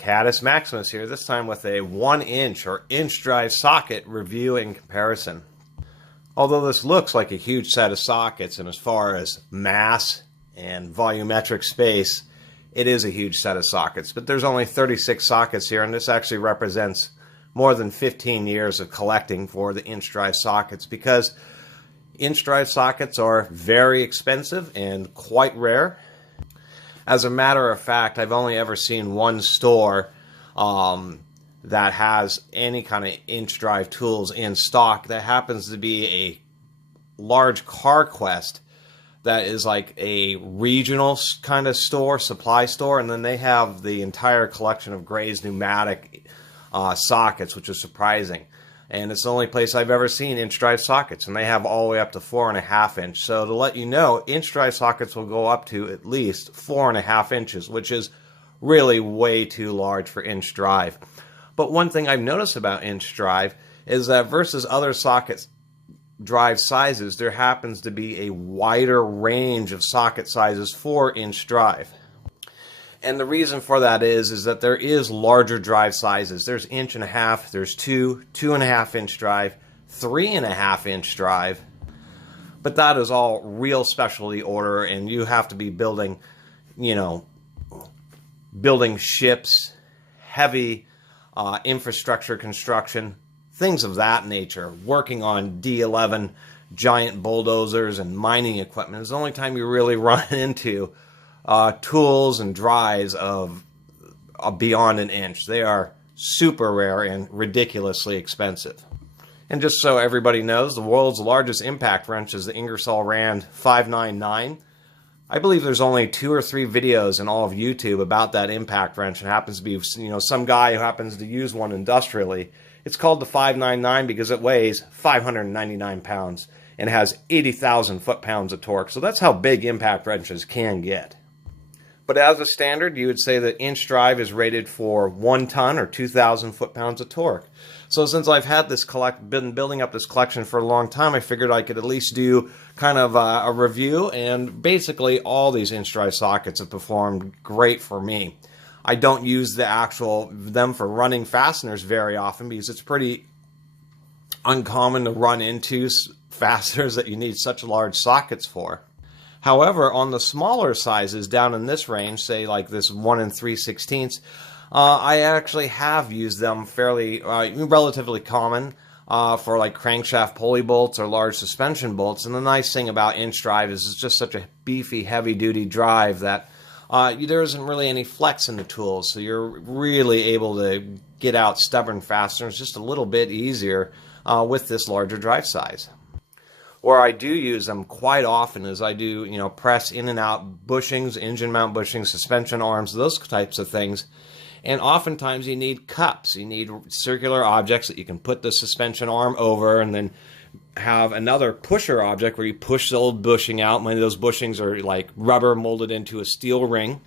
Caddis Maximus here, this time with a 1-inch or inch drive socket review and comparison. Although this looks like a huge set of sockets, and as far as mass and volumetric space, it is a huge set of sockets. But there's only 36 sockets here, and this actually represents more than 15 years of collecting for the inch drive sockets, because inch drive sockets are very expensive and quite rare. As a matter of fact, I've only ever seen one store that has any kind of inch drive tools in stock. That happens to be a large CarQuest that is like a regional kind of store, supply store, and then they have the entire collection of Gray's pneumatic sockets, which is surprising. And it's the only place I've ever seen inch drive sockets, and they have all the way up to 4.5 inch. So to let you know, inch drive sockets will go up to at least 4.5 inches, which is really way too large for inch drive. But one thing I've noticed about inch drive is that versus other socket drive sizes, there happens to be a wider range of socket sizes for inch drive. And the reason for that is that there is larger drive sizes. There's 1.5 inch, there's 2.5 inch drive, 3.5 inch drive. But that is all real specialty order, and you have to be building, building ships, heavy infrastructure construction, things of that nature, working on D11 giant bulldozers and mining equipment. It's the only time you really run into tools and drives of beyond 1 inch. They are super rare and ridiculously expensive. And just so everybody knows, the world's largest impact wrench is the Ingersoll Rand 599. I believe there's only 2 or 3 videos in all of YouTube about that impact wrench. It happens to be, some guy who happens to use one industrially. It's called the 599 because it weighs 599 pounds and has 80,000 foot-pounds of torque. So that's how big impact wrenches can get. But as a standard, you would say that inch drive is rated for 1 ton or 2,000 foot-pounds of torque. So since I've had this been building up this collection for a long time, I figured I could at least do kind of a review, and basically all these inch drive sockets have performed great for me. I don't use them for running fasteners very often because it's pretty uncommon to run into fasteners that you need such large sockets for. However, on the smaller sizes down in this range, say like this 1 3/16, I actually have used them fairly, relatively common for like crankshaft pulley bolts or large suspension bolts. And the nice thing about inch drive is it's just such a beefy, heavy-duty drive that there isn't really any flex in the tools. So you're really able to get out stubborn fasteners just a little bit easier with this larger drive size. Where I do use them quite often is I do, press in and out bushings, engine mount bushings, suspension arms, those types of things. And oftentimes you need cups. You need circular objects that you can put the suspension arm over, and then have another pusher object where you push the old bushing out. Many of those bushings are like rubber molded into a steel ring.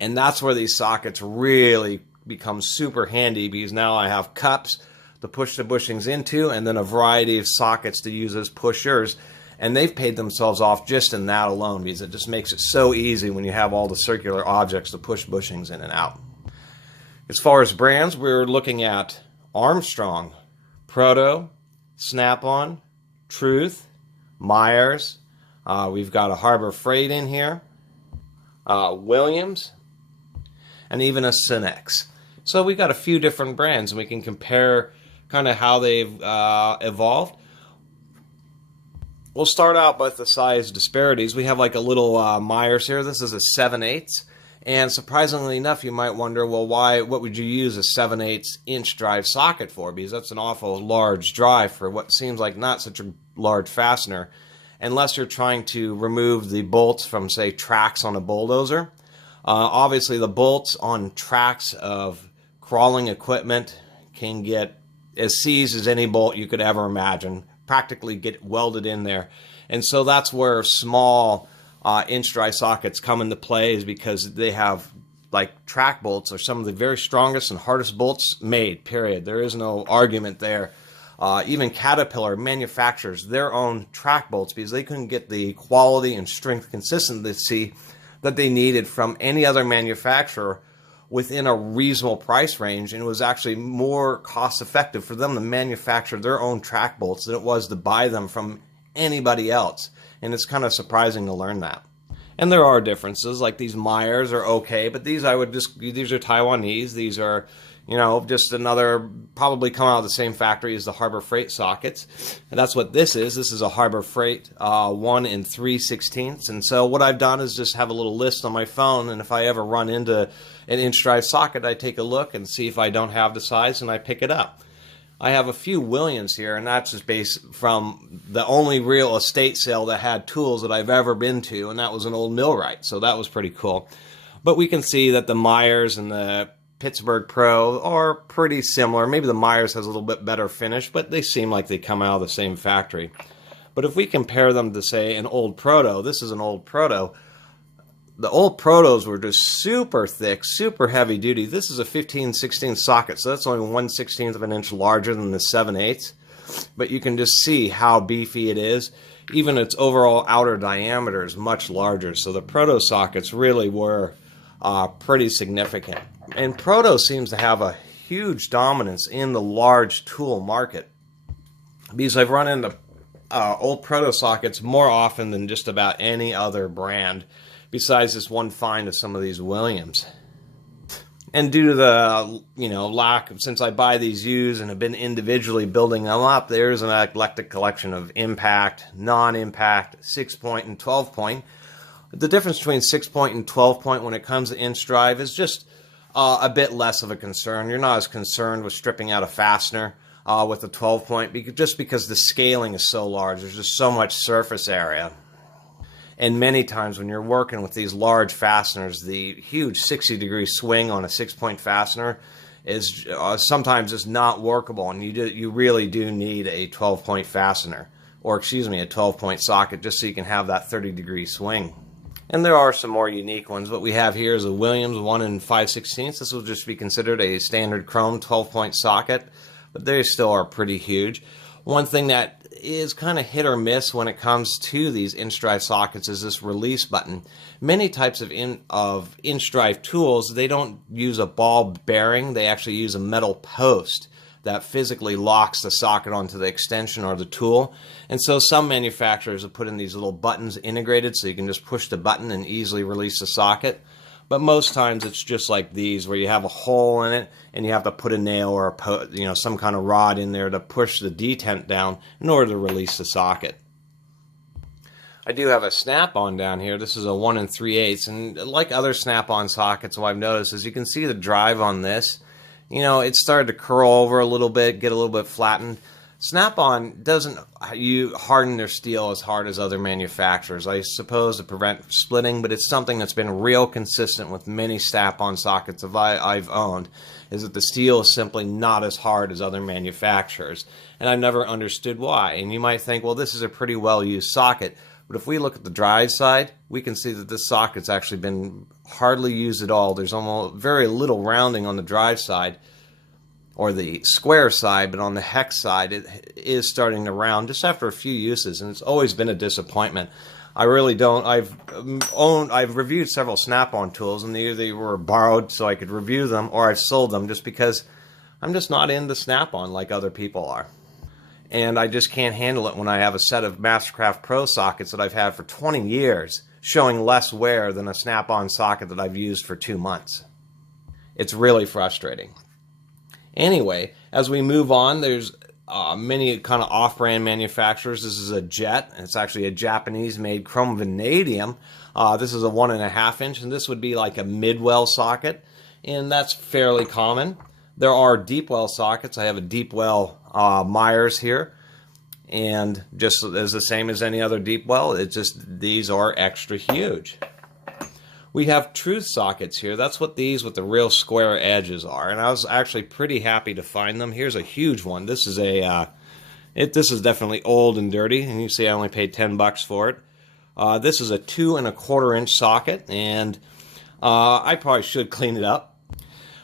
And that's where these sockets really become super handy, because now I have cups to push the bushings into, and then a variety of sockets to use as pushers. And they've paid themselves off just in that alone, because it just makes it so easy when you have all the circular objects to push bushings in and out. As far as brands, we're looking at Armstrong, Proto, Snap-on, Truth, Myers. We've got a Harbor Freight in here, Williams, and even a Cinex. So we've got a few different brands, and we can compare kind of how they've evolved. We'll start out with the size disparities. We have like a little Myers here. This is a 7/8, and surprisingly enough, you might wonder, well, what would you use a 7/8 inch drive socket for? Because that's an awful large drive for what seems like not such a large fastener, unless you're trying to remove the bolts from, say, tracks on a bulldozer. Obviously, the bolts on tracks of crawling equipment can get as seized as any bolt you could ever imagine, practically get welded in there. And so that's where small inch drive sockets come into play, is because they have, like, track bolts are some of the very strongest and hardest bolts made, period. There is no argument there. Even Caterpillar manufactures their own track bolts because they couldn't get the quality and strength consistency that they needed from any other manufacturer within a reasonable price range, and it was actually more cost effective for them to manufacture their own track bolts than it was to buy them from anybody else. And it's kind of surprising to learn that. And there are differences, like these Myers are okay, but these are Taiwanese. These are, just another, probably come out of the same factory as the Harbor Freight sockets. And that's what this is. This is a Harbor Freight 1 3/16. And so what I've done is just have a little list on my phone, and if I ever run into an inch drive socket, I take a look and see if I don't have the size, and I pick it up. I have a few Williams here, and that's just based from the only real estate sale that had tools that I've ever been to, and that was an old millwright, so that was pretty cool. But we can see that the Myers and the Pittsburgh Pro are pretty similar. Maybe the Myers has a little bit better finish, but they seem like they come out of the same factory. But if we compare them to, say, an old Proto, this is an old Proto. The old Protos were just super thick, super heavy duty. This is a 15/16 socket, so that's only 1/16 of an inch larger than the 7/8. But you can just see how beefy it is. Even its overall outer diameter is much larger. So the Proto sockets really were pretty significant. And Proto seems to have a huge dominance in the large tool market, because I've run into old Proto sockets more often than just about any other brand, besides this one find of some of these Williams. And due to the lack of, since I buy these used and have been individually building them up, there's an eclectic collection of impact, non-impact, 6-point and 12-point. The difference between 6-point and 12-point when it comes to inch drive is just a bit less of a concern. You're not as concerned with stripping out a fastener with a 12-point, just because the scaling is so large. There's just so much surface area. And many times when you're working with these large fasteners, the huge 60-degree swing on a 6-point fastener is sometimes just not workable, and you really do need a 12-point fastener, or excuse me, a 12-point socket, just so you can have that 30-degree swing. And there are some more unique ones. What we have here is a Williams 1 5/16. This will just be considered a standard chrome 12-point socket, but they still are pretty huge. One thing that is kind of hit or miss when it comes to these inch drive sockets is this release button. Many types of inch drive tools, they don't use a ball bearing, they actually use a metal post that physically locks the socket onto the extension or the tool. And so some manufacturers have put in these little buttons integrated so you can just push the button and easily release the socket. But most times it's just like these, where you have a hole in it and you have to put a nail or some kind of rod in there to push the detent down in order to release the socket. I do have a snap-on down here. This is a 1 3/8, and like other snap-on sockets, what I've noticed is you can see the drive on this. It started to curl over a little bit, get a little bit flattened. Snap-on doesn't harden their steel as hard as other manufacturers, I suppose, to prevent splitting, but it's something that's been real consistent with many Snap-on sockets I've owned, is that the steel is simply not as hard as other manufacturers. And I've never understood why. And you might think, well, this is a pretty well-used socket, but if we look at the drive side, we can see that this socket's actually been hardly used at all. There's almost very little rounding on the drive side, or the square side, but on the hex side it is starting to round just after a few uses, and it's always been a disappointment. I really don't. I've reviewed several Snap-on tools, and either they were borrowed so I could review them, or I've sold them just because I'm just not into Snap-on like other people are. And I just can't handle it when I have a set of Mastercraft Pro sockets that I've had for 20 years showing less wear than a Snap-on socket that I've used for 2 months. It's really frustrating. Anyway, as we move on, there's many kind of off-brand manufacturers. This is a Jet, and it's actually a Japanese-made chrome vanadium. This is a 1 1/2 inch, and this would be like a mid-well socket, and that's fairly common. There are deep well sockets. I have a deep well Myers here, and just as the same as any other deep well, it's just these are extra huge. We have truth sockets here. That's what these with the real square edges are, and I was actually pretty happy to find them. Here's a huge one. This is this is definitely old and dirty, and you see I only paid $10 for it. This is a 2 1/4 inch socket, and I probably should clean it up.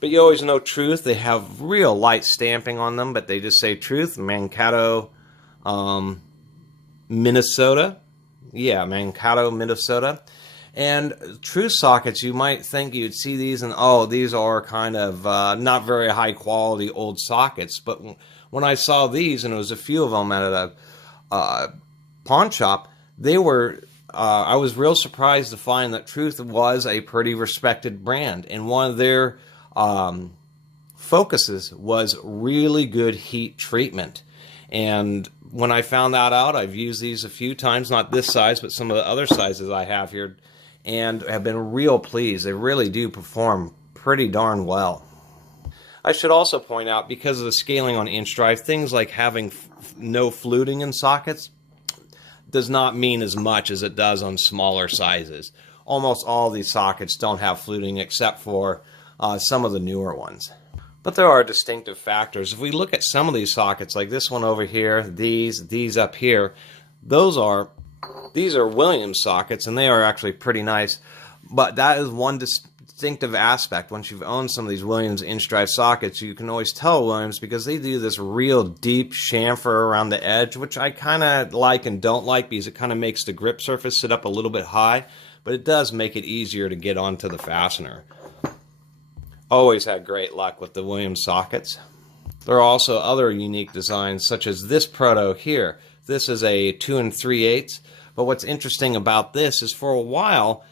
But you always know Truth. They have real light stamping on them, but they just say Truth, Mankato, Minnesota. Yeah, Mankato, Minnesota. And true sockets, you might think you'd see these and, oh, these are kind of not very high quality old sockets. But when I saw these, and it was a few of them at a pawn shop, they were, I was real surprised to find that Truth was a pretty respected brand. And one of their focuses was really good heat treatment. And when I found that out, I've used these a few times, not this size, but some of the other sizes I have here, and have been real pleased. They really do perform pretty darn well. I should also point out, because of the scaling on inch drive, things like having no fluting in sockets does not mean as much as it does on smaller sizes. Almost all these sockets don't have fluting except for some of the newer ones. But there are distinctive factors. If we look at some of these sockets, like this one over here, these up here, these are Williams sockets, and they are actually pretty nice. But that is one distinctive aspect. Once you've owned some of these Williams inch drive sockets, you can always tell Williams, because they do this real deep chamfer around the edge, which I kind of like and don't like, because it kind of makes the grip surface sit up a little bit high, but it does make it easier to get onto the fastener. Always had great luck with the Williams sockets. There are also other unique designs, such as this proto here. This is a 2 3/8, but what's interesting about this is, for a while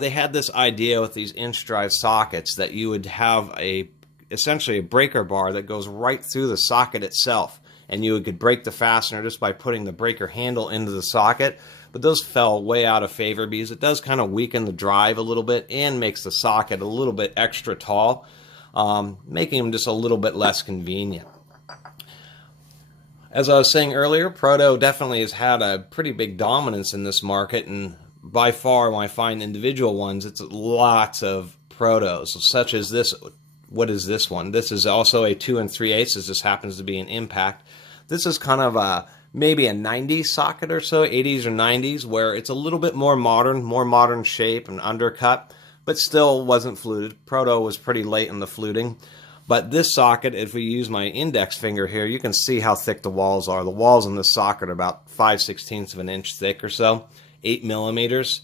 they had this idea with these inch drive sockets that you would have essentially a breaker bar that goes right through the socket itself, and you could break the fastener just by putting the breaker handle into the socket. But those fell way out of favor, because it does kind of weaken the drive a little bit and makes the socket a little bit extra tall, making them just a little bit less convenient. As I was saying earlier, Proto definitely has had a pretty big dominance in this market, and by far, when I find individual ones, it's lots of Protos, such as this. What is this one? This is also a 2 3/8. This just happens to be an impact. This is kind of maybe a 90s socket or so, 80s or 90s, where it's a little bit more modern shape and undercut, but still wasn't fluted. Proto was pretty late in the fluting. But this socket, if we use my index finger here, you can see how thick the walls are. The walls in this socket are about 5/16 of an inch thick or so, 8 millimeters,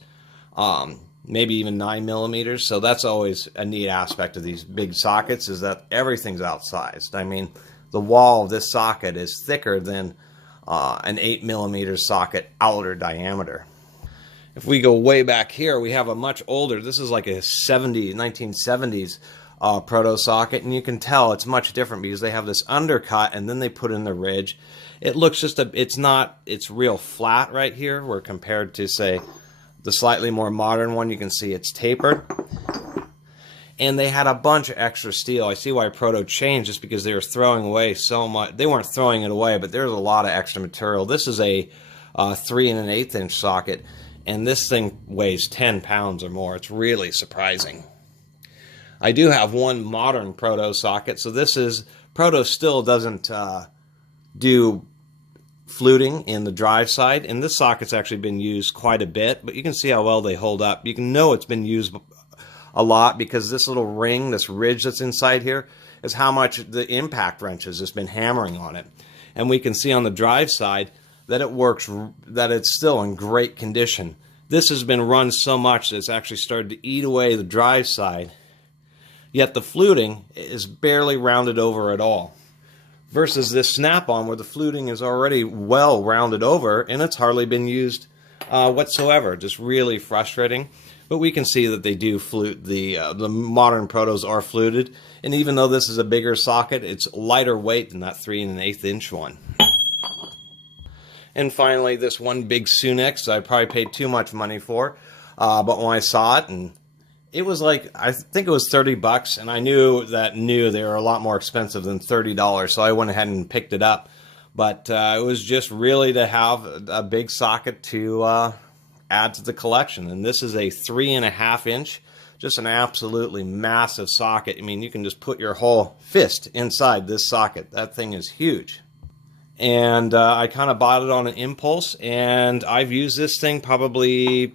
maybe even 9 millimeters. So that's always a neat aspect of these big sockets, is that everything's outsized. I mean, the wall of this socket is thicker than an 8 millimeter socket outer diameter. If we go way back here, we have a much older, this is like a 1970s proto socket, and you can tell it's much different, because they have this undercut and then they put in the ridge. It looks just it's real flat right here, where compared to, say, the slightly more modern one, you can see it's tapered. And they had a bunch of extra steel. I see why Proto changed, just because they were throwing away so much. They weren't throwing it away, but there's a lot of extra material. This is a 3 1/8 inch socket, and this thing weighs 10 pounds or more. It's really surprising. I do have one modern Proto socket. So this is, Proto still doesn't do fluting in the drive side, and this socket's actually been used quite a bit, but you can see how well they hold up. You can know it's been used a lot, because this little ring, this ridge that's inside here, is how much the impact wrench has just been hammering on it. And we can see on the drive side that it works, that it's still in great condition. This has been run so much that it's actually started to eat away the drive side, yet the fluting is barely rounded over at all. Versus this snap-on, where the fluting is already well rounded over and it's hardly been used whatsoever. Just really frustrating. But we can see that they do flute. The modern Protos are fluted, and even though this is a bigger socket, it's lighter weight than that 3 1/8 inch one. And finally, this one big Sunex I probably paid too much money for, but when I saw it, and it was like, I think it was $30, and I knew they were a lot more expensive than $30, so I went ahead and picked it up. But it was just really to have a big socket to add to the collection. And this is a 3 1/2 inch, just an absolutely massive socket. I mean, you can just put your whole fist inside this socket. That thing is huge. And I kind of bought it on an impulse, and I've used this thing probably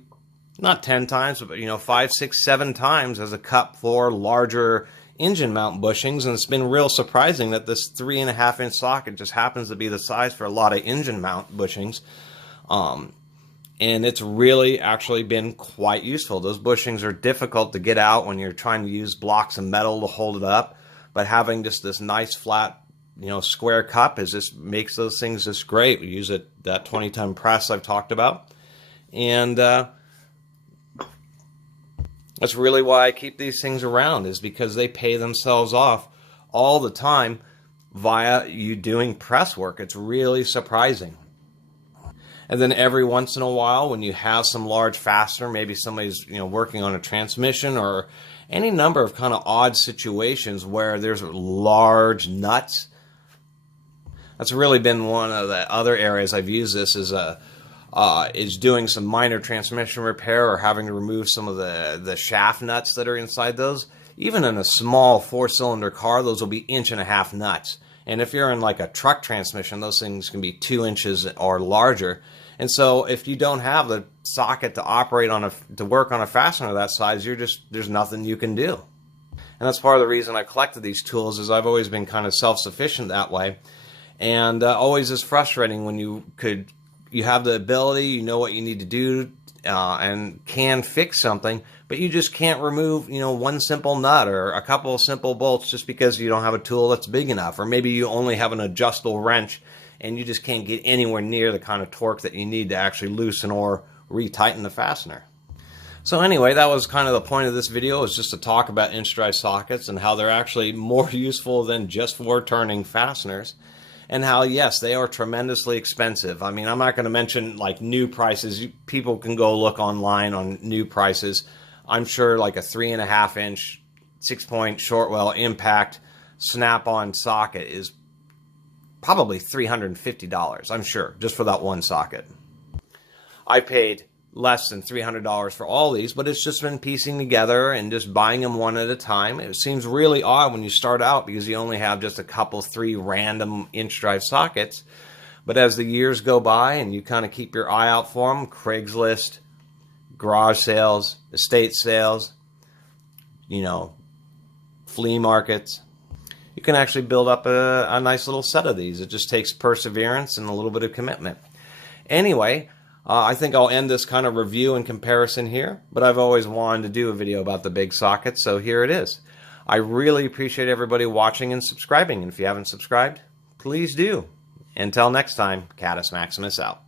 not 10 times, but 5, 6, 7 times as a cup for larger engine mount bushings. And it's been real surprising that this 3 1/2 inch socket just happens to be the size for a lot of engine mount bushings. and it's really actually been quite useful. Those bushings are difficult to get out when you're trying to use blocks of metal to hold it up, but having just this nice flat, square cup just makes those things just great. We use that 20-ton press I've talked about, and that's really why I keep these things around, is because they pay themselves off all the time via you doing press work. It's really surprising. And then every once in a while, when you have some large fastener, maybe somebody's working on a transmission, or any number of kind of odd situations where there's large nuts. That's really been one of the other areas I've used this is doing some minor transmission repair, or having to remove some of the shaft nuts that are inside those. Even in a small 4-cylinder car, those will be 1.5 inch nuts. And if you're in like a truck transmission, those things can be 2 inches or larger. And so if you don't have the socket to operate to work on a fastener that size, there's nothing you can do. And that's part of the reason I collected these tools, is I've always been kind of self-sufficient that way. And always is frustrating when you have the ability, you know what you need to do, and can fix something, but you just can't remove, one simple nut or a couple of simple bolts just because you don't have a tool that's big enough. Or maybe you only have an adjustable wrench and you just can't get anywhere near the kind of torque that you need to actually loosen or retighten the fastener. So anyway, that was kind of the point of this video, is just to talk about inch drive sockets and how they're actually more useful than just for turning fasteners. And how, yes, they are tremendously expensive. I mean, I'm not going to mention like new prices. People can go look online on new prices. I'm sure like a 3.5 inch 6-point shortwell impact snap-on socket is probably $350, I'm sure, just for that one socket. I paid less than $300 for all these, but it's just been piecing together and just buying them one at a time. It seems really odd when you start out, because you only have just a couple, 3 random inch drive sockets. But as the years go by and you kind of keep your eye out for them, Craigslist, garage sales, estate sales, flea markets, you can actually build up a nice little set of these. It just takes perseverance and a little bit of commitment. Anyway, I think I'll end this kind of review and comparison here, but I've always wanted to do a video about the big sockets, so here it is. I really appreciate everybody watching and subscribing, and if you haven't subscribed, please do. Until next time, Catus Maximus out.